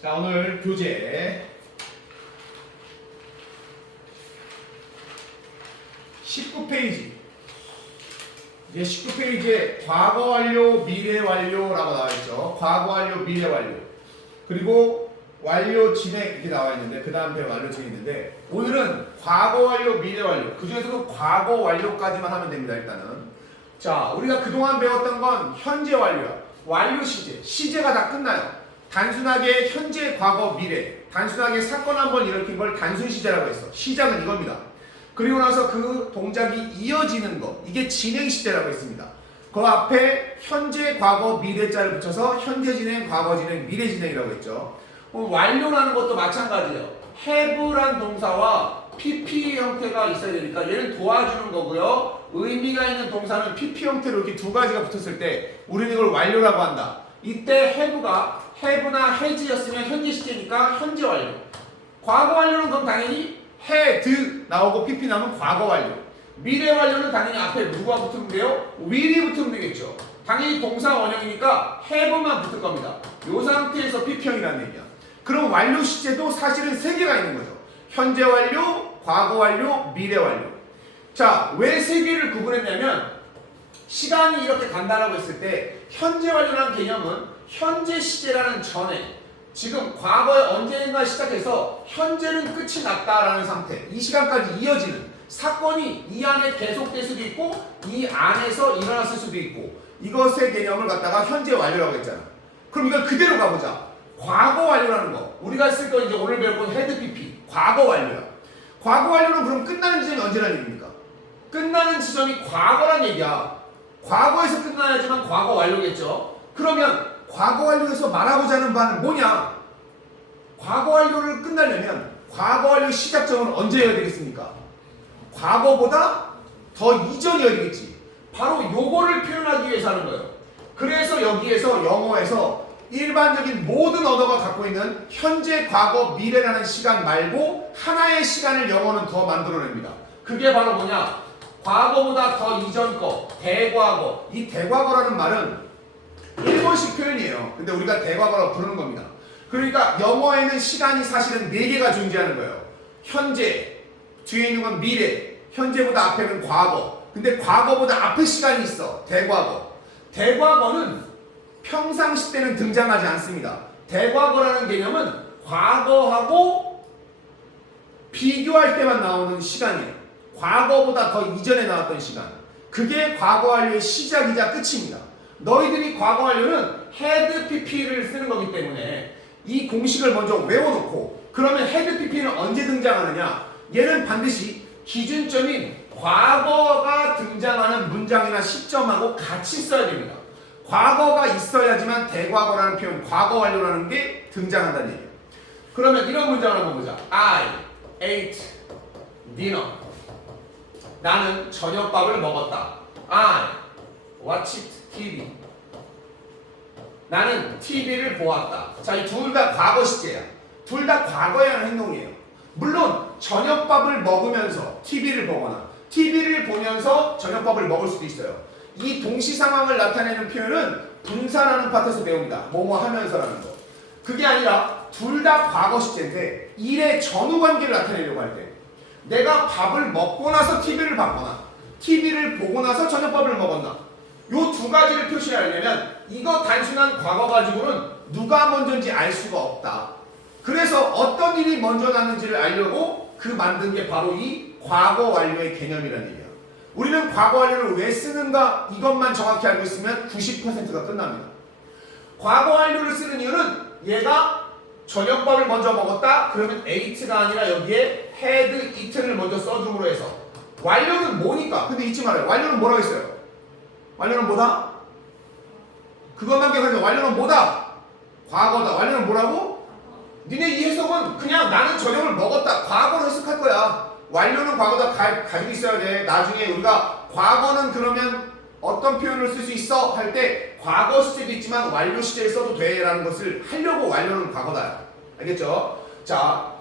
자, 오늘 교재 19페이지. 이제 19페이지에 과거 완료, 미래 완료라고 나와 있죠. 과거 완료, 미래 완료. 그리고 완료 진행 이렇게 나와 있는데 그 다음 배 완료 진행인데 오늘은 과거 완료, 미래 완료. 그 중에서도 과거 완료까지만 하면 됩니다. 일단은. 자, 우리가 그동안 배웠던 건 현재 완료야. 완료 시제. 시제가 다 끝나요. 단순하게 현재, 과거, 미래. 단순하게 사건 한 번 일으킨 걸 단순 시제라고 했어. 시작은 이겁니다. 그리고 나서 그 동작이 이어지는 것. 이게 진행 시제라고 했습니다. 그 앞에 현재, 과거, 미래자를 붙여서 현재 진행, 과거 진행, 미래 진행이라고 했죠. 완료라는 것도 마찬가지예요. have란 동사와 PP 형태가 있어야 되니까 얘는 도와주는 거고요. 의미가 있는 동사는 PP 형태로 이렇게 두 가지가 붙었을 때 우리는 이걸 완료라고 한다. 이때 have가 have나 has였으면 현재 시제니까 현재 완료. 과거 완료는 그럼 당연히 had 나오고 PP 나오면 과거 완료. 미래 완료는 당연히 앞에 누가 붙으면 돼요? will이 붙으면 되겠죠. 당연히 동사 원형이니까 have만 붙을 겁니다. 이 상태에서 PP형이라는 얘기야. 그럼 완료 시제도 사실은 세 개가 있는 거죠. 현재 완료, 과거 완료, 미래 완료. 자, 왜 세 개를 구분했냐면 시간이 이렇게 간다라고 했을 때 현재 완료라는 개념은 현재 시제라는 전에 지금 과거에 언젠가 시작해서 현재는 끝이 났다라는 상태, 이 시간까지 이어지는 사건이 이 안에 계속될 수도 있고 이 안에서 일어났을 수도 있고 이것의 개념을 갖다가 현재 완료라고 했잖아. 그럼 이걸 그대로 가보자. 과거 완료라는 거. 우리가 쓸 거 이제 오늘 배울 건 헤드 PP. 과거 완료야. 과거 완료는 그럼 끝나는 지점이 언제라는 얘기입니까? 끝나는 지점이 과거란 얘기야. 과거에서 끝나야지만 과거 완료겠죠. 그러면 과거 완료에서 말하고자 하는 바는 뭐냐? 과거 완료를 끝나려면 과거 완료 시작점은 언제여야 되겠습니까? 과거보다 더 이전이어야 되겠지. 바로 요거를 표현하기 위해서 하는 거예요. 그래서 여기에서 영어에서 일반적인 모든 언어가 갖고 있는 현재, 과거, 미래라는 시간 말고 하나의 시간을 영어는 더 만들어냅니다. 그게 바로 뭐냐? 과거보다 더 이전 거, 대과거. 이 대과거라는 말은 일본식 표현이에요. 근데 우리가 대과거라고 부르는 겁니다. 그러니까 영어에는 시간이 사실은 4개가 존재하는 거예요. 현재, 뒤에 있는 건 미래, 현재보다 앞에는 과거. 근데 과거보다 앞에 시간이 있어. 대과거. 대과거는 평상시 때는 등장하지 않습니다. 대과거라는 개념은 과거하고 비교할 때만 나오는 시간이에요. 과거보다 더 이전에 나왔던 시간. 그게 과거 완료의 시작이자 끝입니다. 너희들이 과거 완료는 had pp를 쓰는 거기 때문에 이 공식을 먼저 외워놓고 그러면 had pp는 언제 등장하느냐? 얘는 반드시 기준점인 과거가 등장하는 문장이나 시점하고 같이 써야 됩니다. 과거가 있어야지만 대과거라는 표현, 과거 완료라는 게 등장한다는 얘기예요. 그러면 이런 문장을 한번 보자. I ate dinner. 나는 저녁밥을 먹었다. I watched TV. 나는 TV를 보았다. 자, 이 둘 다 과거 시제야. 둘 다 과거에 하는 행동이에요. 물론 저녁밥을 먹으면서 TV를 보거나 TV를 보면서 저녁밥을 먹을 수도 있어요. 이 동시 상황을 나타내는 표현은 분사라는 파트에서 배웁니다. 뭐뭐 하면서라는 거. 그게 아니라 둘 다 과거 시제인데 일의 전후 관계를 나타내려고 할 때 내가 밥을 먹고 나서 TV를 봤거나 TV를 보고 나서 저녁밥을 먹었나 요 두 가지를 표시하려면 이거 단순한 과거 가지고는 누가 먼저인지 알 수가 없다. 그래서 어떤 일이 먼저 났는지를 알려고 그 만든 게 바로 이 과거 완료의 개념이라는 얘기야. 우리는 과거 완료를 왜 쓰는가 이것만 정확히 알고 있으면 90%가 끝납니다. 과거 완료를 쓰는 이유는 얘가 저녁밥을 먼저 먹었다 그러면 ate가 아니라 여기에 had eaten을 먼저 써줌으로 해서 완료는 뭐니까? 근데 잊지 말아요. 완료는 뭐라고 했어요? 완료는 뭐다? 그것만 기억하세요. 완료는 뭐다? 과거다. 완료는 뭐라고? 니네 이 해석은 그냥 나는 저녁을 먹었다. 과거로 해석할 거야. 완료는 과거다 가지고 있어야 돼. 나중에 우리가 과거는 그러면 어떤 표현을 쓸 수 있어? 할 때 과거 시제도 있지만 완료 시제에 써도 돼 라는 것을 하려고 완료는 과거다. 알겠죠? 자,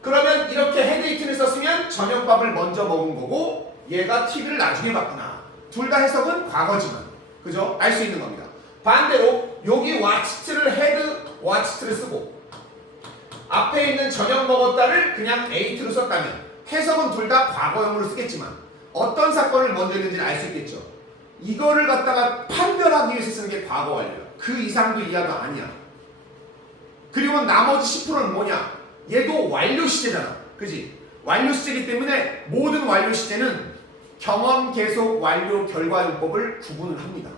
그러면 이렇게 had eaten을 썼으면 저녁밥을 먼저 먹은 거고 얘가 TV를 나중에 봤구나. 둘 다 해석은 과거지만 그죠? 알 수 있는 겁니다. 반대로 여기 watched를 had watched를 쓰고 앞에 있는 저녁 먹었다를 그냥 ate로 썼다면 해석은 둘 다 과거형으로 쓰겠지만 어떤 사건을 먼저 했는지는 알 수 있겠죠. 이거를 갖다가 판별하기 위해서 쓰는 게 과거 완료야. 그 이상도 이하도 아니야. 그리고 나머지 10%는 뭐냐? 얘도 완료 시제잖아. 그지? 완료 시제이기 때문에 모든 완료 시제는 경험 계속 완료 결과용법을 구분을 합니다.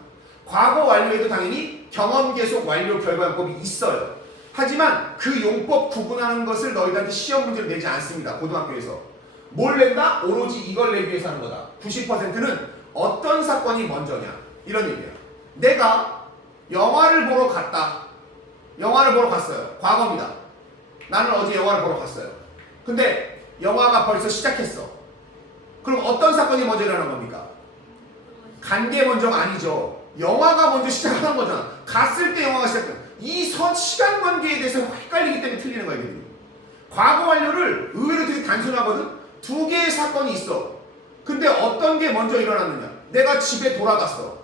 과거 완료에도 당연히 경험 계속 완료 결과용법이 있어요. 하지만 그 용법 구분하는 것을 너희들한테 시험 문제로 내지 않습니다. 고등학교에서. 뭘 낸다? 오로지 이걸 내기 위해서 하는 거다. 90%는 어떤 사건이 먼저냐? 이런 얘기야. 내가 영화를 보러 갔다. 영화를 보러 갔어요. 과거입니다. 나는 어제 영화를 보러 갔어요. 근데 영화가 벌써 시작했어. 그럼 어떤 사건이 먼저 일어난 겁니까? 간 게 먼저가 아니죠. 영화가 먼저 시작하는 거잖아. 갔을 때 영화가 시작돼. 이 시간 관계에 대해서 헷갈리기 때문에 틀리는 거예요. 과거 완료를 의외로 되게 단순하거든. 두 개의 사건이 있어. 근데 어떤 게 먼저 일어났느냐? 내가 집에 돌아갔어.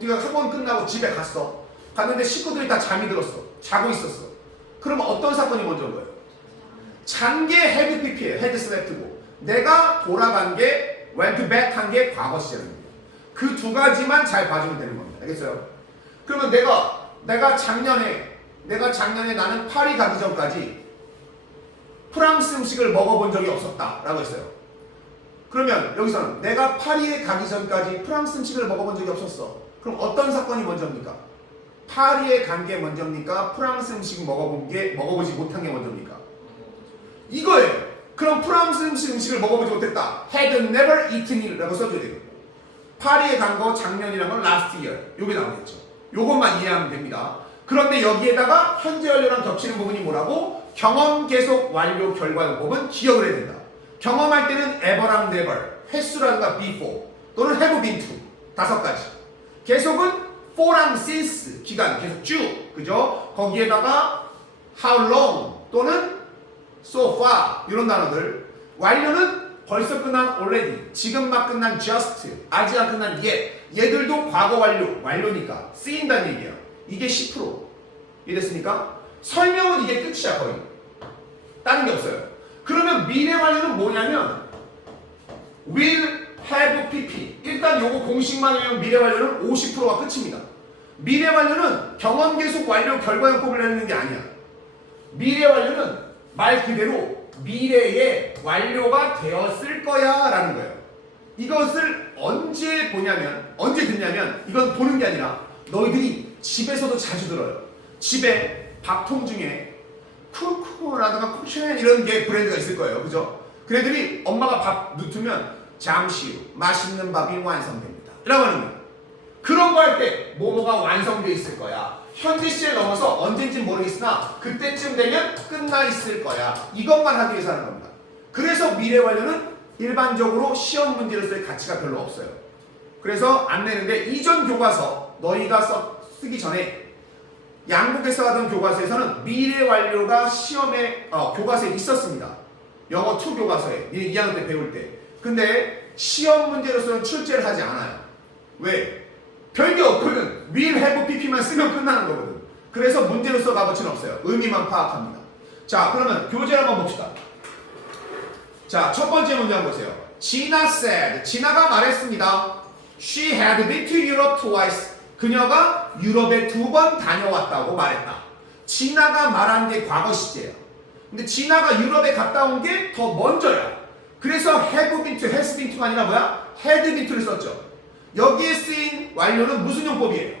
네가 학원 끝나고 집에 갔어. 갔는데 식구들이 다 잠이 들었어. 자고 있었어. 그러면 어떤 사건이 먼저인 거예요? 잔 게 헤드 PP예요. 헤드 스냅트고. 내가 돌아간 게 went back 한 게 과거 시제입니다. 그 두 가지만 잘 봐주면 되는 겁니다. 알겠어요? 그러면 내가 작년에 나는 파리 가기 전까지 프랑스 음식을 먹어본 적이 없었다라고 했어요. 그러면 여기서는 내가 파리에 가기 전까지 프랑스 음식을 먹어본 적이 없었어. 그럼 어떤 사건이 먼저입니까? 파리에 간 게 먼저입니까? 프랑스 음식 먹어보지 못한 게 먼저입니까? 이거예요. 그럼 프랑스 음식을 먹어보지 못했다. had never eaten이라고 써줘야 되거든요. 파리에 간 거 작년이란 건 last year. 요게 나오겠죠. 요것만 이해하면 됩니다. 그런데 여기에다가 현재 완료랑 겹치는 부분이 뭐라고? 경험 계속 완료 결과용법은 기억을 해야 된다. 경험할 때는 ever랑 never, 횟수라든가 before 또는 have been to 5가지. 계속은 for랑 since 기간 계속 쭉, 그죠? 거기에다가 how long 또는 so far 이런 단어들. 완료는 벌써 끝난 already, 지금 막 끝난 just, 아직 안 끝난 yet. 얘들도 과거 완료니까 쓰인다는 얘기야. 이게 10%. 이해됐습니까? 설명은 이게 끝이야 거의. 다른 게 없어요. 그러면 미래 완료는 뭐냐면 will, have, pp. 일단 요거 공식만 외우면 미래 완료는 50%가 끝입니다. 미래 완료는 경험 계속 완료 결과용법을 내는 게 아니야. 미래 완료는 말 그대로 미래에 완료가 되었을 거야 라는 거예요. 이것을 언제 듣냐면 이건 보는 게 아니라 너희들이 집에서도 자주 들어요. 집에 밥통 중에 쿠쿠라든가 쿠션 이런 게 브랜드가 있을 거예요. 그죠? 그 애들이 엄마가 밥 넣으면 잠시 후 맛있는 밥이 완성됩니다. 라고 하는 거예요. 그런 거 할 때 뭐뭐가 완성되어 있을 거야. 현재 시를 넘어서 언젠지 모르겠으나 그때쯤 되면 끝나 있을 거야. 이것만 하기 위해서 하는 겁니다. 그래서 미래 완료는 일반적으로 시험 문제로서의 가치가 별로 없어요. 그래서 안 내는데 이전 교과서 너희가 쓰기 전에 양국에서 하던 교과서에서는 미래 완료가 시험에 교과서에 있었습니다. 영어 2 교과서에 2학년 때 배울 때. 근데 시험 문제로서는 출제를 하지 않아요. 왜? 별게 없거든. will, have, pp만 쓰면 끝나는 거거든. 그래서 문제로서 값어치는 없어요. 의미만 파악합니다. 자, 그러면 교재를 한번 봅시다. 자, 첫 번째 문제 한번 보세요. Gina said, 지나가 말했습니다. She had been to Europe twice. 그녀가 유럽에 2번 다녀왔다고 말했다. 지나가 말한 게 과거 시제야. 근데 지나가 유럽에 갔다 온 게 더 먼저야. 그래서 have been to, has been to가 아니라 뭐야? had been to를 썼죠. 여기에 쓰인 완료는 무슨 용법이에요?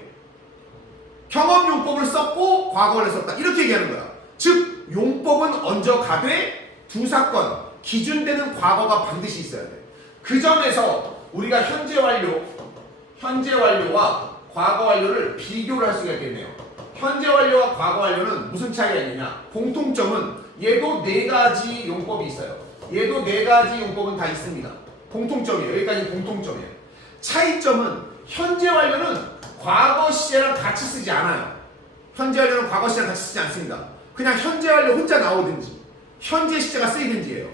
경험 용법을 썼고 과거를 썼다. 이렇게 얘기하는 거야. 즉 용법은 얹어 가되 두 사건 기준되는 과거가 반드시 있어야 돼. 그 점에서 우리가 현재 완료와 과거 완료를 비교를 할 수가 있겠네요. 현재 완료와 과거 완료는 무슨 차이가 있느냐? 공통점은 얘도 4가지 용법이 있어요. 얘도 4가지 용법은 다 있습니다. 공통점이에요. 여기까지 공통점이에요. 차이점은 현재 완료는 과거 시제랑 같이 쓰지 않아요. 현재 완료는 과거 시제랑 같이 쓰지 않습니다. 그냥 현재 완료 혼자 나오든지 현재 시제가 쓰이든지예요.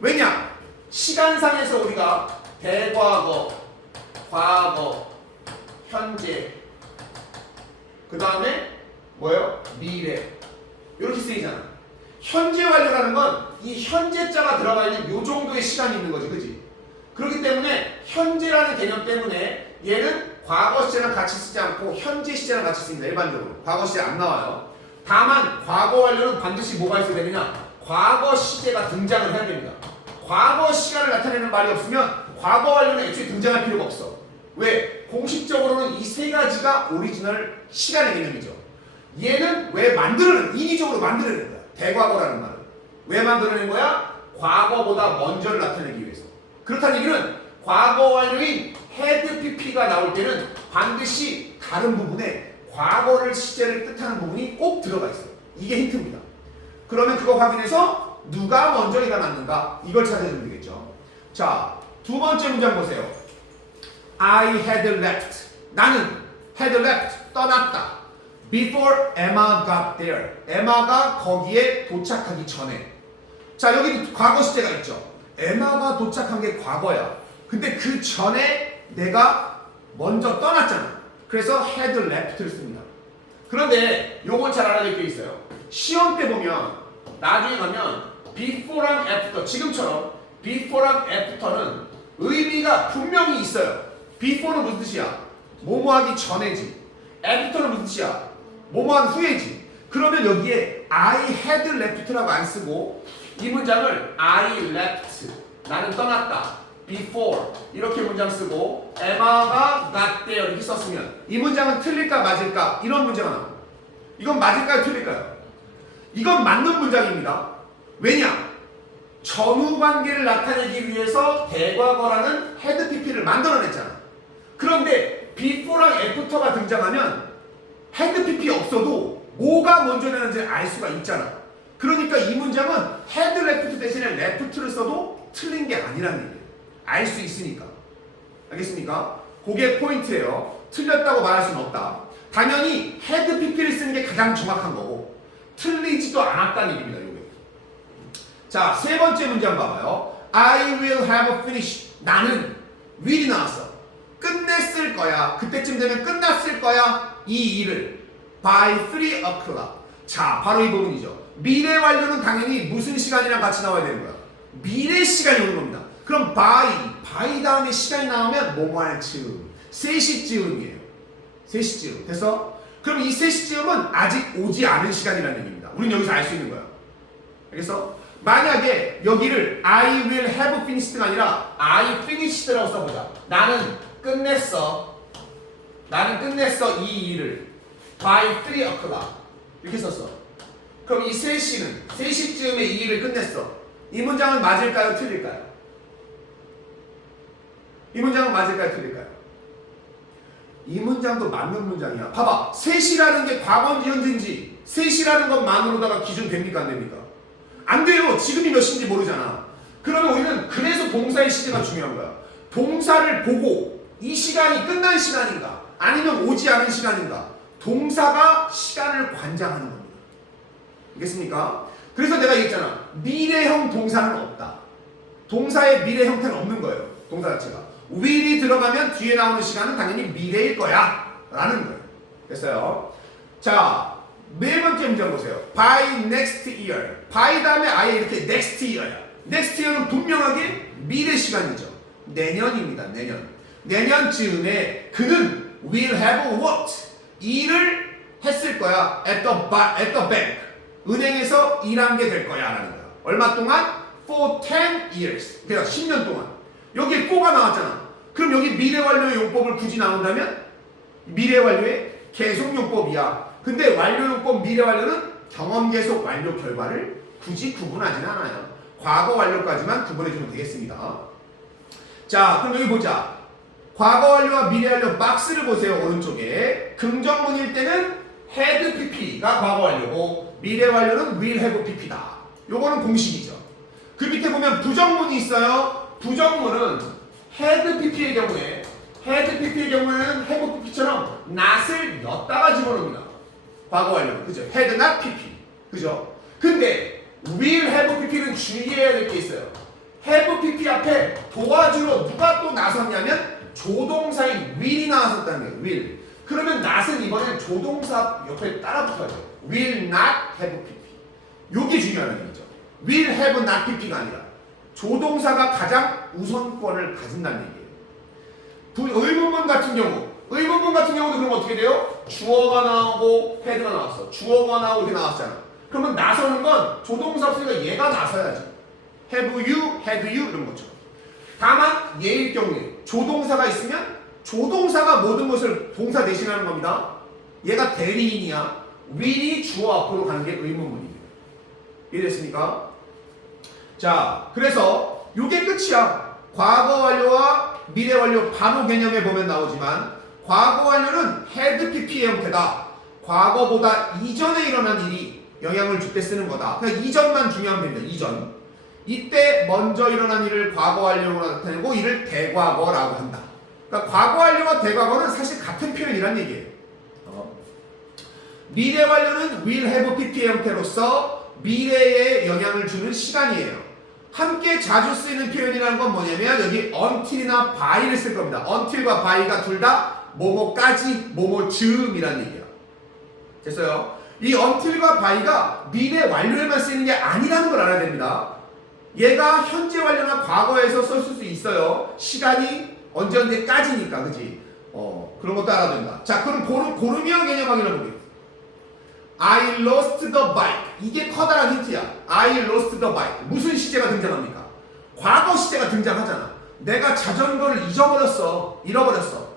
왜냐? 시간상에서 우리가 대과거, 과거, 현재, 그 다음에 뭐예요? 미래 이렇게 쓰이잖아. 현재 완료라는 건 이 현재자가 들어가 있는 요 정도의 시간이 있는 거지, 그지? 그렇기 때문에 현재라는 개념 때문에 얘는 과거 시제랑 같이 쓰지 않고 현재 시제랑 같이 씁니다. 일반적으로 과거 시제 안 나와요. 다만 과거 완료는 반드시 뭐가 있어야 되느냐? 과거 시제가 등장을 해야 됩니다. 과거 시간을 나타내는 말이 없으면 과거 완료는 애초에 등장할 필요가 없어. 왜? 공식적으로는 이 세 가지가 오리지널 시간의 개념이죠. 얘는 왜 만들어낸, 인위적으로 만들어낸 거야. 대과거라는 말은. 왜 만들어낸 거야? 과거보다 먼저를 나타내기 위해서. 그렇다는 얘기는 과거 완료인 had pp가 나올 때는 반드시 다른 부분에 과거를 시제를 뜻하는 부분이 꼭 들어가 있어요. 이게 힌트입니다. 그러면 그거 확인해서 누가 먼저 일어났는가 이걸 찾아주면 되겠죠. 자, 두 번째 문장 보세요. I had left. 나는 had left. 떠났다. Before Emma got there. 에마가 거기에 도착하기 전에. 자, 여기 과거 시제가 있죠. 에마가 도착한 게 과거야. 근데 그 전에 내가 먼저 떠났잖아. 그래서 had left를 씁니다. 그런데 요건 잘 알아야 될 게 있어요. 시험 때 보면 나중에 가면 before랑 after, 지금처럼 before랑 after는 의미가 분명히 있어요. before는 무슨 뜻이야? 뭐뭐하기 전에지. after는 무슨 뜻이야? 뭐뭐한 후에지. 그러면 여기에 I had left라고 안 쓰고 이 문장을 I left, 나는 떠났다, before 이렇게 문장 쓰고 Emma가 got there 이렇게 썼으면 이 문장은 틀릴까 맞을까? 이런 문제가 나옵니다. 이건 맞을까요 틀릴까요? 이건 맞는 문장입니다. 왜냐? 전후 관계를 나타내기 위해서 대과거라는 had pp를 만들어냈잖아. 그런데 before랑 after가 등장하면 had pp 없어도 뭐가 먼저 되는지 알 수가 있잖아. 그러니까 이 문장은 had left 대신에 left를 써도 틀린 게 아니라는 얘기예요. 알 수 있으니까. 알겠습니까? 그게 포인트예요. 틀렸다고 말할 수는 없다. 당연히 had pp를 쓰는 게 가장 정확한 거고 틀리지도 않았다는 얘기입니다. 이게. 자, 세 번째 문장 봐봐요. I will have finished. 나는 will이 나왔어. 끝냈을 거야. 그때쯤 되면 끝났을 거야. 이 일을 by 3 o'clock. 자, 바로 이 부분이죠. 미래 완료는 당연히 무슨 시간이랑 같이 나와야 되는 거야? 미래 시간이 오는 겁니다. 그럼 by 다음에 시간이 나오면 뭐뭐할 즈음, 3시쯤이에요. 3시쯤. 됐어? 그럼 이 3시쯤은 아직 오지 않은 시간이라는 얘기입니다. 우린 여기서 알 수 있는 거야. 알겠어? 만약에 여기를 I will have finished가 아니라 I finished라고 써보자. 나는 끝냈어. 나는 끝냈어 이 일을 by 3 o'clock 이렇게 썼어. 그럼 이 3시는 3시쯤에 이 일을 끝냈어. 이 문장은 맞을까요? 틀릴까요? 이 문장은 맞을까요? 틀릴까요? 이 문장도 맞는 문장이야. 봐봐. 3시라는 게 과거인지 현재인지 3시라는 것만으로다가 기준됩니까? 안 됩니까? 안 돼요. 지금이 몇 시인지 모르잖아. 그러면 우리는 그래서 동사의 시제가 중요한 거야. 동사를 보고 이 시간이 끝난 시간인가 아니면 오지 않은 시간인가 동사가 시간을 관장하는 겁니다. 알겠습니까? 그래서 내가 얘기했잖아. 미래형 동사는 없다. 동사의 미래 형태는 없는 거예요. 동사 자체가. will이 들어가면 뒤에 나오는 시간은 당연히 미래일 거야 라는 거예요. 됐어요? 자, 네 번째 문장 보세요. by next year. by 다음에 아예 이렇게 next year야. next year는 분명하게 미래 시간이죠. 내년입니다. 내년. 내년쯤에 그는 will have worked. 일을 했을 거야. at the bank. 은행에서 일한 게 될 거야 라는 거야. 얼마 동안? for 10 years. 그러니까 10년 동안. 여기에 for가 나왔잖아. 그럼 여기 미래 완료의 용법을 굳이 나온다면 미래 완료의 계속 용법이야. 근데 완료 용법 미래 완료는 경험 계속 완료 결과를 굳이 구분하진 않아요. 과거 완료까지만 구분해주면 되겠습니다. 자, 그럼 여기 보자. 과거 완료와 미래 완료 박스를 보세요. 오른쪽에. 긍정문일 때는 had pp가 과거 완료고 미래 완료는 will have pp다. 요거는 공식이죠. 그 밑에 보면 부정문이 있어요. 부정문은 had pp의 경우에 have pp처럼 not을 엿다가 집어넣습니다. 과거 완료는. 그죠? had not pp. 그죠? 근데 will have pp는 주의해야 될 게 있어요. have pp 앞에 도와주러 누가 또 나섰냐면 조동사인 will이 나왔었다는 거예요. will. 그러면 not은 이번엔 조동사 옆에 따라 붙어야 돼요. will not have pp. 요게 중요한 얘기죠. will have not pp가 아니라 조동사가 가장 우선권을 가진다는 얘기예요. 의문문 같은 경우도 그럼 어떻게 돼요? 주어가 나오고 헤드가 나왔어. 주어가 나오고 이렇게 나왔잖아. 그러면 나서는 건 조동사 없으니까 얘가 나서야지. have you, had you 이런 거죠. 다만 얘일 경우에 조동사가 있으면 조동사가 모든 것을 동사 대신하는 겁니다. 얘가 대리인이야. will이 주어 앞으로 가는 게 의문문입니다. 이해됐습니까? 자, 그래서 요게 끝이야. 과거 완료와 미래 완료 반호 개념에 보면 나오지만 과거 완료는 had pp의 형태다. 과거보다 이전에 일어난 일이 영향을 줄 때 쓰는 거다. 그러니까 이전만 중요하면 됩니다. 이전. 이때 먼저 일어난 일을 과거 완료로 나타내고 이를 대과거라고 한다. 그러니까 과거 완료와 대과거는 사실 같은 표현이란 얘기예요. 미래 완료는 will have pp의 형태로서 미래에 영향을 주는 시간이에요. 함께 자주 쓰이는 표현이라는 건 뭐냐면 여기 until이나 by를 쓸 겁니다. until과 by가 둘 다 뭐뭐까지, 뭐뭐 즈음이란 얘기야. 됐어요? 이 until과 by가 미래 완료에만 쓰이는 게 아니라는 걸 알아야 됩니다. 얘가 현재 완료나 과거에서 쓸 수 있어요. 시간이 언제까지니까, 그지? 그런 것도 알아야 된다. 자, 그럼 고르미어 개념 확인해 보겠습니다. I lost the bike. 이게 커다란 힌트야. I lost the bike. 무슨 시제가 등장합니까? 과거 시제가 등장하잖아. 내가 자전거를 잃어버렸어.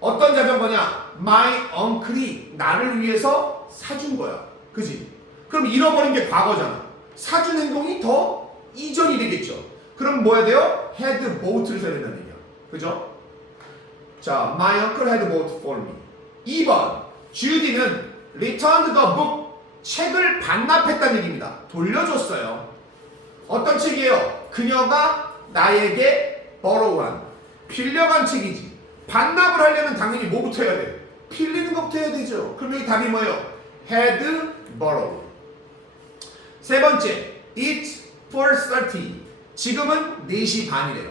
어떤 자전거냐? My uncle이 나를 위해서 사준 거야. 그지? 그럼 잃어버린 게 과거잖아. 사준 행동이 더 이전이 되겠죠. 그럼 뭐 해야 돼요? had bought를 써야 된다는 얘기야. 그죠? 자, my uncle had bought for me. 2번, Judy는 returned the book. 책을 반납했다는 얘기입니다. 돌려줬어요. 어떤 책이에요? 그녀가 나에게 borrow한, 빌려간 책이지. 반납을 하려면 당연히 뭐부터 해야 돼? 빌리는 것부터 해야 되죠. 그럼 여기 답이 뭐예요? had borrowed. 세 번째, it's 4:30. 지금은 4시 반이래요.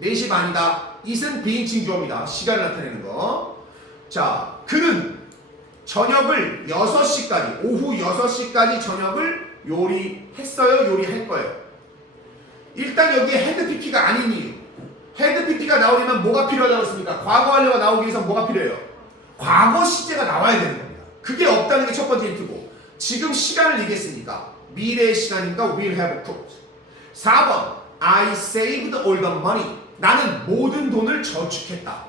4시 반이다. it은 비인칭 주어입니다. 시간을 나타내는 거. 자, 그는 저녁을 6시까지, 오후 6시까지 저녁을 요리했어요? 요리할 거예요? 일단 여기에 had pp가 아닌 이유. had pp가 나오려면 뭐가 필요하다고 했습니까? 과거 완료가 나오기 위해서 뭐가 필요해요? 과거 시제가 나와야 되는 겁니다. 그게 없다는 게 첫 번째 힌트고, 지금 시간을 얘기했으니까 미래의 시간이니까 will have cooked. 4번, I saved all the money. 나는 모든 돈을 저축했다.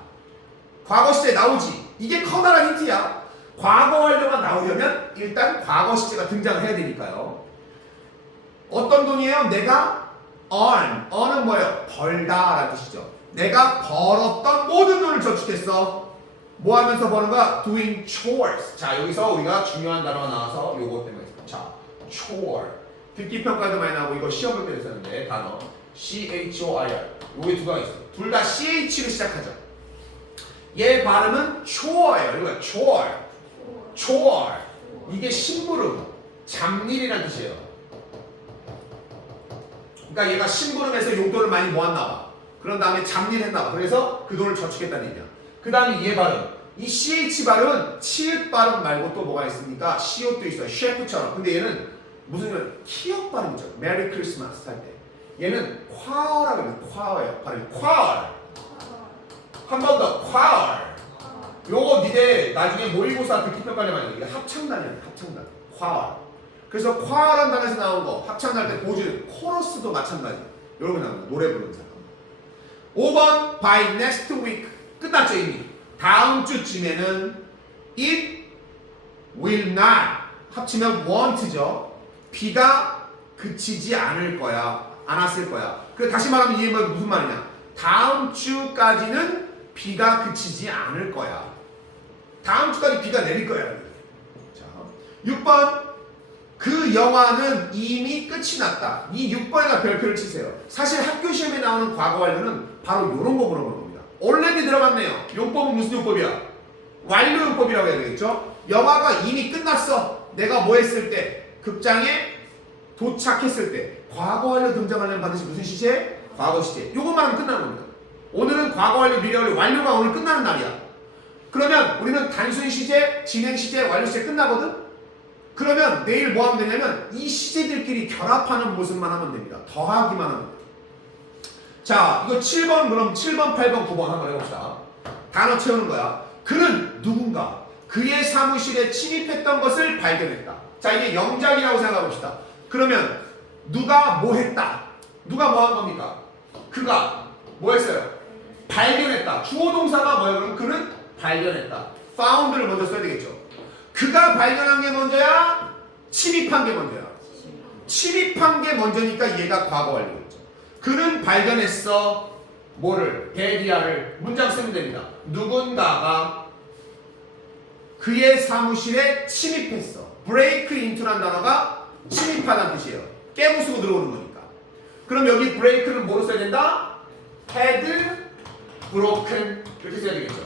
과거 시제 나오지. 이게 커다란 힌트야. 과거 완료가 나오려면 일단 과거 시제가 등장을 해야 되니까요. 어떤 돈이에요? 내가 earn은 뭐예요? 벌다 라는 뜻이죠. 내가 벌었던 모든 돈을 저축했어. 뭐 하면서 버는 거야? doing chores. 자, 여기서 우리가 중요한 단어가 나와서 요거 때문에 자, chore. 듣기 평가도 많이 나오고 이거 시험 볼 때도 썼는데 단어 chor. 요게 두 가지 있어요. 둘 다 ch로 시작하죠. 얘 발음은 chore예요. 이거 chore. 이게 심부름, 잡일이라는 뜻이에요. 그러니까 얘가 심부름해서 용돈을 많이 모았나 봐. 그런 다음에 잡일 했나 봐. 그래서 그 돈을 저축했다는 얘기야. 그 다음에 얘 발음. 이 ch 발음은 치읓 발음 말고 또 뭐가 있습니까? 시옷도 있어요. 셰프처럼. 근데 얘는 무슨 키역 발음이죠. 메리 크리스마스 할 때. 얘는 콰라고 해요. 콰예요. 발음이 콰. 한 번 더 콰. 요거 니네 나중에 모의고사 듣기 평가를 많이 해요. 이게 합창단이야. 합창단. 콰. 그래서 콰라는 단어에서 나온 거 합창단 때 보여주는 코러스도 마찬가지. 요런 거 나옵니다. 노래 부르는 사람. 5번 by next week. 끝났죠 이미. 다음 주쯤에는 it will not 합치면 won't죠. 비가 그치지 않을 거야. 안 왔을 거야. 그래서 다시 말하면 이게 무슨 말이냐? 다음 주까지는 비가 그치지 않을 거야. 다음 주까지 비가 내릴 거야. 자, 6번 그 영화는 이미 끝이 났다. 이 6번에다 별표를 치세요. 사실 학교 시험에 나오는 과거 완료는 바로 이런 거 물어보는 겁니다. already 들어갔네요. 용법은 무슨 용법이야? 완료 용법이라고 해야 되겠죠? 영화가 이미 끝났어. 내가 뭐 했을 때? 극장에 도착했을 때. 과거 완료 등장하려면 반드시 무슨 시제? 과거 시제. 요것만 하면 끝나는 겁니다. 오늘은 과거 완료, 미래 완료, 완료가 오늘 끝나는 날이야. 그러면 우리는 단순 시제, 진행 시제, 완료 시제 끝나거든? 그러면 내일 뭐 하면 되냐면 이 시제들끼리 결합하는 모습만 하면 됩니다. 더하기만 하면 돼요. 자, 이거 7번 그럼 7번, 8번, 9번 한번 해봅시다. 단어 채우는 거야. 그는 누군가 그의 사무실에 침입했던 것을 발견했다. 자, 이게 영작이라고 생각해 봅시다. 그러면 누가 뭐 했다. 누가 뭐 한 겁니까? 그가 뭐 했어요? 발견했다. 주어 동사가 뭐예요? 그럼 그는 발견했다. found를 먼저 써야 되겠죠. 그가 발견한 게 먼저야? 침입한 게 먼저야? 침입한 게 먼저니까 얘가 과거 완료겠죠. 그는 발견했어. 뭐를? 데리아를. 문장 쓰면 됩니다. 누군가가 그의 사무실에 침입했어. break into라는 단어가 침입하다는 뜻이에요. 깨부수고 들어오는 거니까. 그럼 여기 break는 뭐로 써야 된다? had broken 이렇게 써야 되겠죠.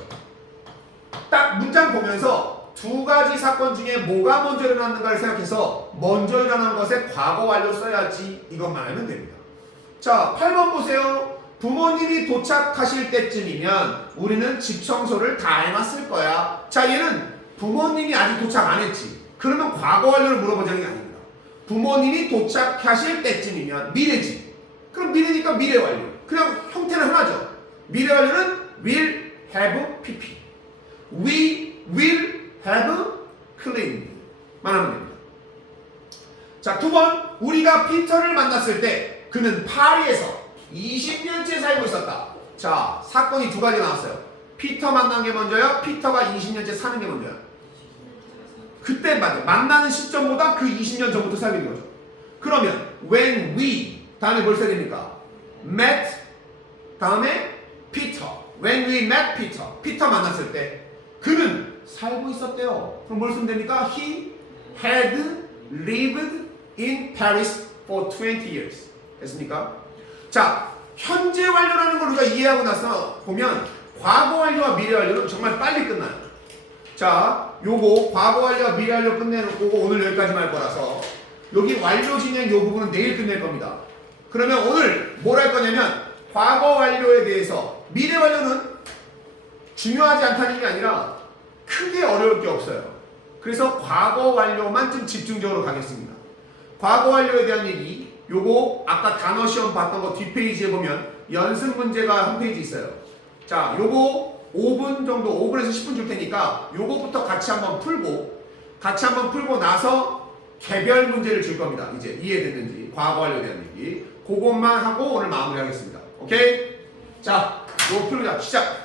딱 문장 보면서 두 가지 사건 중에 뭐가 먼저 일어났는가를 생각해서 먼저 일어난 것에 과거 완료 써야지 이것만 알면 됩니다. 자, 8번 보세요. 부모님이 도착하실 때쯤이면 우리는 집 청소를 다 해놨을 거야. 자, 얘는 부모님이 아직 도착 안 했지. 그러면 과거 완료를 물어보자는 게 아닙니다. 부모님이 도착하실 때쯤이면 미래지. 그럼 미래니까 미래 완료. 그냥 형태는 하나죠. 미래 완료는 will have pp. We will have cleaned 만 하면 됩니다. 자, 9번. 우리가 피터를 만났을 때 그는 파리에서 20년째 살고 있었다. 자, 사건이 두 가지 나왔어요. 피터 만난 게 먼저요? 피터가 20년째 사는 게 먼저요? 그때 맞아요. 만나는 시점보다 그 20년 전부터 살고 있는 거죠. 그러면 when we 다음에 뭘 써야 됩니까? met 다음에 Peter. When we met Peter. 피터 만났을 때 그는 살고 있었대요. 그럼 뭘 쓰면 됩니까? He had lived in Paris for 20 years. 됐습니까? 자, 현재 완료라는 걸 우리가 이해하고 나서 보면 과거 완료와 미래 완료는 정말 빨리 끝나요. 자, 요거 과거 완료와 미래 완료 끝내놓고 오늘 여기까지만 할 거라서 여기 완료 진행 요 부분은 내일 끝낼 겁니다. 그러면 오늘 뭘 할 거냐면 과거 완료에 대해서 미래 완료는 중요하지 않다는 게 아니라 크게 어려울 게 없어요. 그래서 과거 완료만 좀 집중적으로 가겠습니다. 과거 완료에 대한 얘기 요거 아까 단어 시험 봤던 거 뒷페이지에 보면 연습 문제가 한 페이지 있어요. 자, 요거 5분 정도 5분에서 10분 줄 테니까 요거부터 같이 한번 풀고 나서 개별 문제를 줄 겁니다. 이제 이해됐는지 과거 완료에 대한 얘기 그것만 하고 오늘 마무리하겠습니다. 오케이? 자, 요거 풀자 시작.